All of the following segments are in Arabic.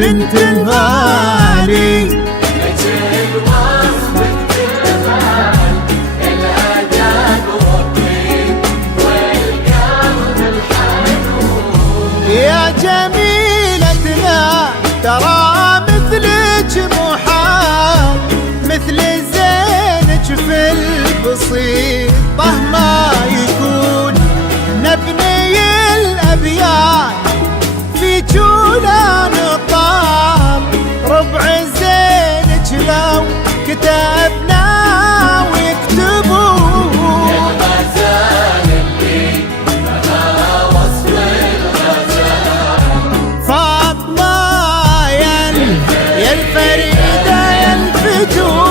بنت الغالي، مثل وصفك تمام الأدب والطيب والقلب الحنون. يا جميلتنا ترى مثلك محال، مثل زينك في البسيطة ما يكون. نبني الأبيات في جولان طاب، ربع زينك لو كتبنا ويكتبون. الغزال اللي بها وصف الغزال، فاطمة يا الفريدة يا الفتون.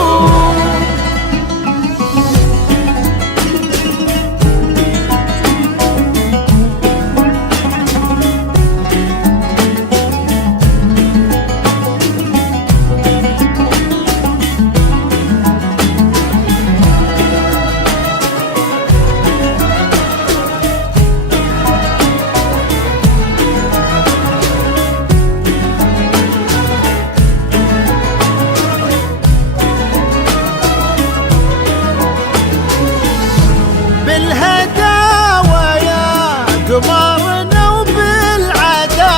بالهداوى يا قمرنا وبالعداد،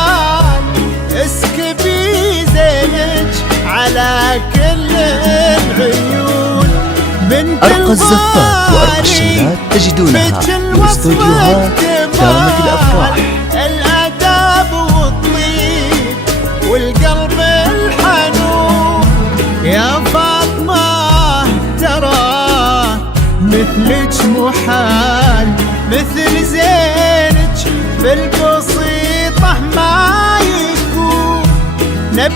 اسكبي زينك على كل العيون. بنت أرقى الزفات وأرقى الشيلات تجدونها في استوديوهات دامة الأفراح. الأدب والطيب والقلب الحنون. يا فاطمة ترى مثلك محال، مثل زينك في البسيطة ما يكون.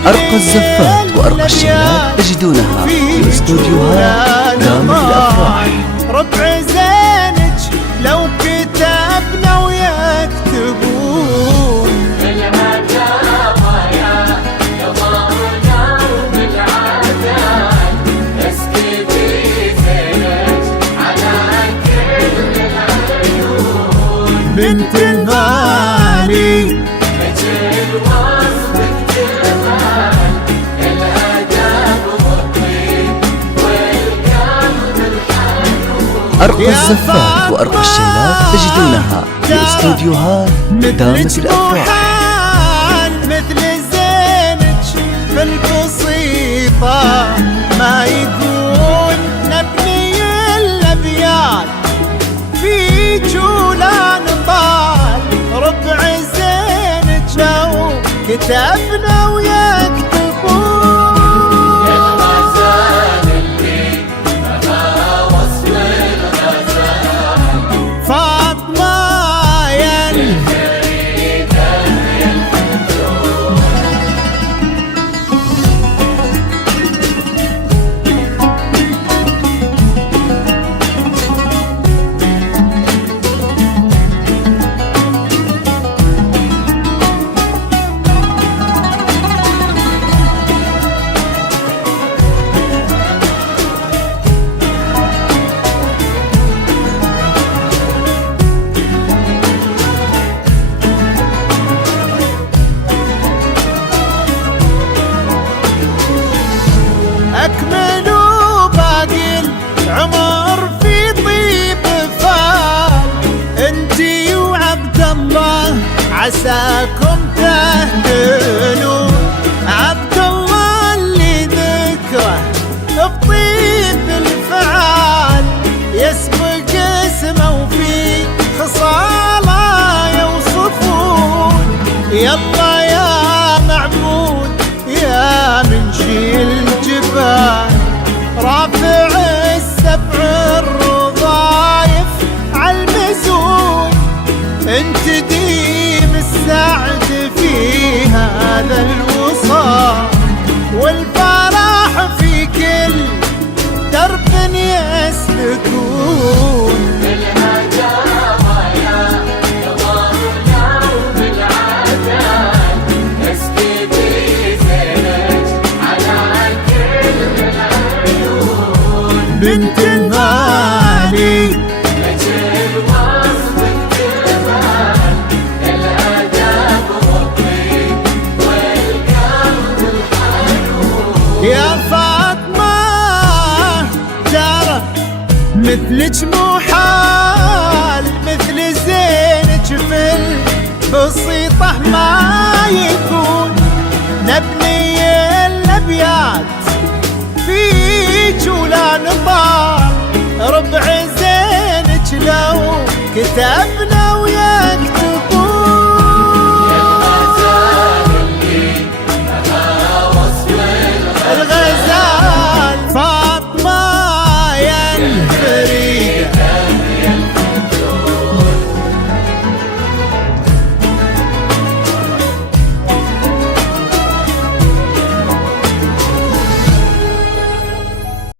أرقى الزفات وأرقى الشيلات تجدونها في استوديوهات دامة الأفراح. ربع زينك لو كتبنا ويكتبون. الهداوى يا قمرنا وبالعداد، اسكبي زينك على كل العيون. بنت الغالي، مثل وصفك تمام الأدب والطيب والقلب الحنون. أرقى الزفات وأرقى الشيلات تجدونها في استوديوهات دامة الأفراح. مثل زينك في البسيطة ما يكون. نبني الأبيات في جولان طال، ربع زينك لو كتبنا ويكتبون. الغزال اللي بها وصف الغزال، فاطمة يا الفريدة يا الفتون. أكملوا باقي العمر في طيب فال، انتي وعبد الله عساكم تهتنون. عبد الله اللي ذكره بطيب الفعال، يسبق اسمه وفي خصاله يوصفون. يلا يا معبود يا منشي الجبال، رافع السبع الرضايف عالمزون. انت ديم السعد في هذا الوصال، والفرح في كل درب يسلكون. الهداوى يا قمرنا وبالعداد، اسكبي زينك على كل العيون. بنت الغالي، مثل وصفك تمام الأدب والطيب والقلب مثلك مو حال، مثل زينك في البسيطة ما يكون. نبني الأبيات فيك ولا